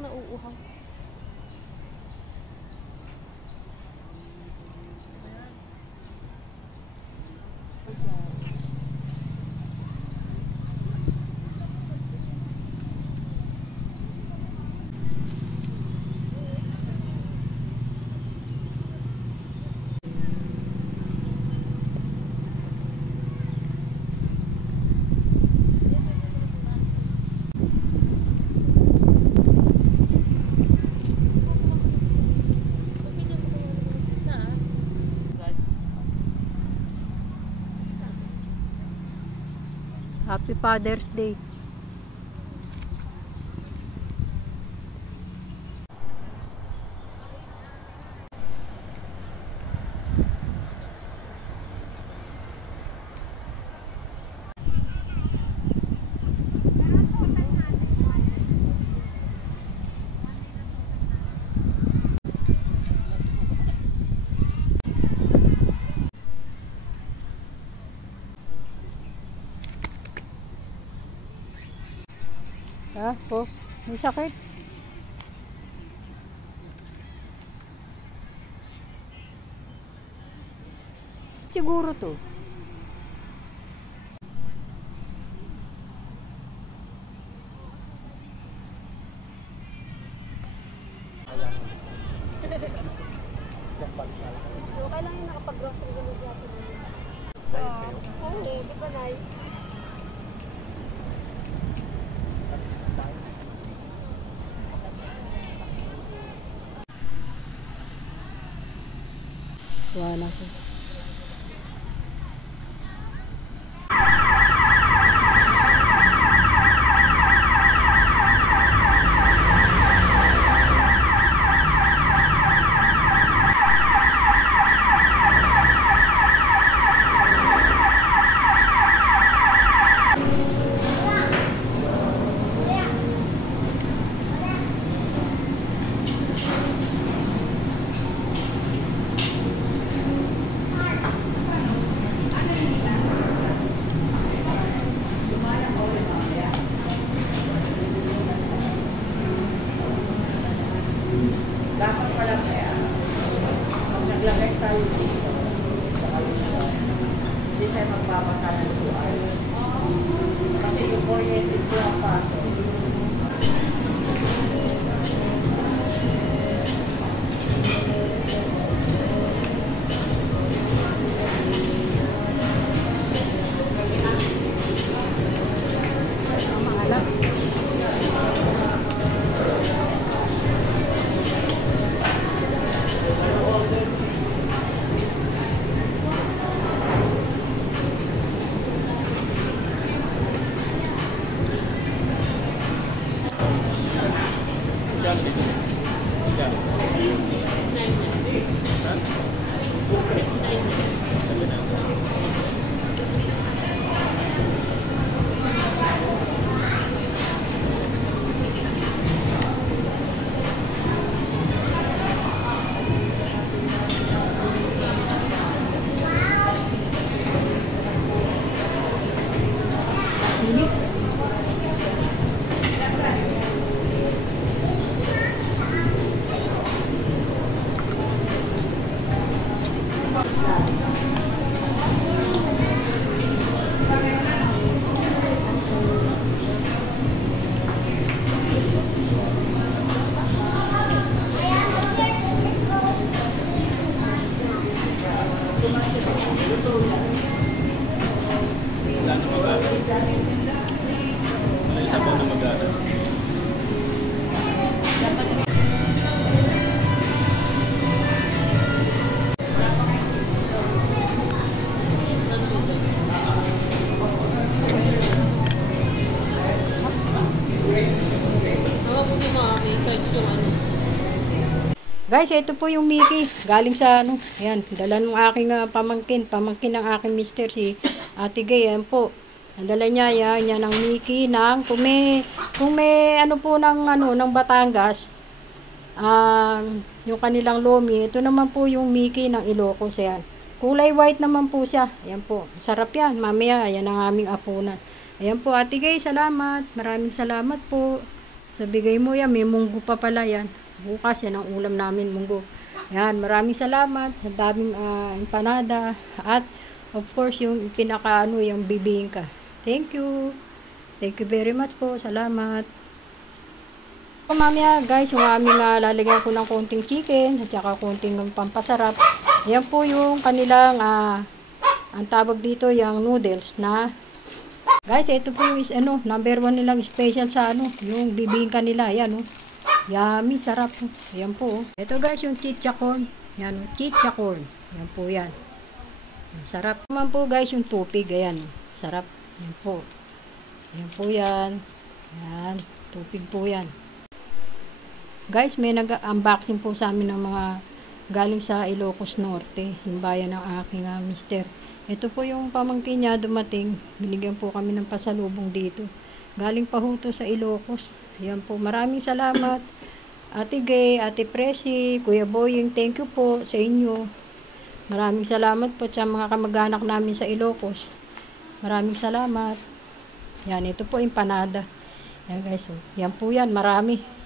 lang nauuhaw. Happy Father's Day. Oh, may sakit. Siguro to. Okay lang yung nakapag-grocery ka dito. Hindi, di ba Nay? Wala ko. Dapat pala kaya, pag naglagay tayo dito, hindi tayo magbabasa ng lugar. Kasi yung oriented ko ang paso. Guys, ito po yung Mickey. Galing sa ano. Ayan, dala ng aking pamangkin. Pamangkin ng aking mister, si Ate Gay. Ayan po. Ang dala niya, yan ang Mickey ng, kung may ano po ng Batangas, yung kanilang lomi, ito naman po yung Mickey ng Ilocos. Ayan. Kulay white naman po siya. Ayan po. Sarap yan. Mamaya, ayan ang aming apunan. Ayan po, Ate Gay, salamat. Maraming salamat po. So, bigay mo yan. May munggo pa pala yan. Bukas, yan ang ulam namin, munggo. Yan, maraming salamat sa daming empanada. At, of course, yung yung bibingka. Thank you. Thank you very much po. Salamat. So, mamaya, guys, yung aming lalagyan ko ng konting chicken at saka konting pampasarap. Yan po yung kanilang, ang tawag dito, yung noodles na guys, ito po yung number 1 nilang special sa yung bibingka nila. Ayan, yummy, sarap. Ayan po. Ito guys, yung chicha corn. Yan, chicha corn. Yan po yan. Sarap. Naman po guys, yung tupig. Ayan, sarap. Yan po. Yan po yan. Yan, tupig po yan. Guys, may nag-unboxing po sa amin ng mga galing sa Ilocos Norte, yung bayan ng aking mister. Ito po yung pamangkin niya dumating. Binigyan po kami ng pasalubong dito. Galing pa ho to sa Ilocos. Ayan po. Maraming salamat. Ate Gay, Ate Presi, Kuya Boying, thank you po sa inyo. Maraming salamat po sa mga kamag-anak namin sa Ilocos. Maraming salamat. Yan, ito po empanada. Yan guys. Yan po yan. Marami.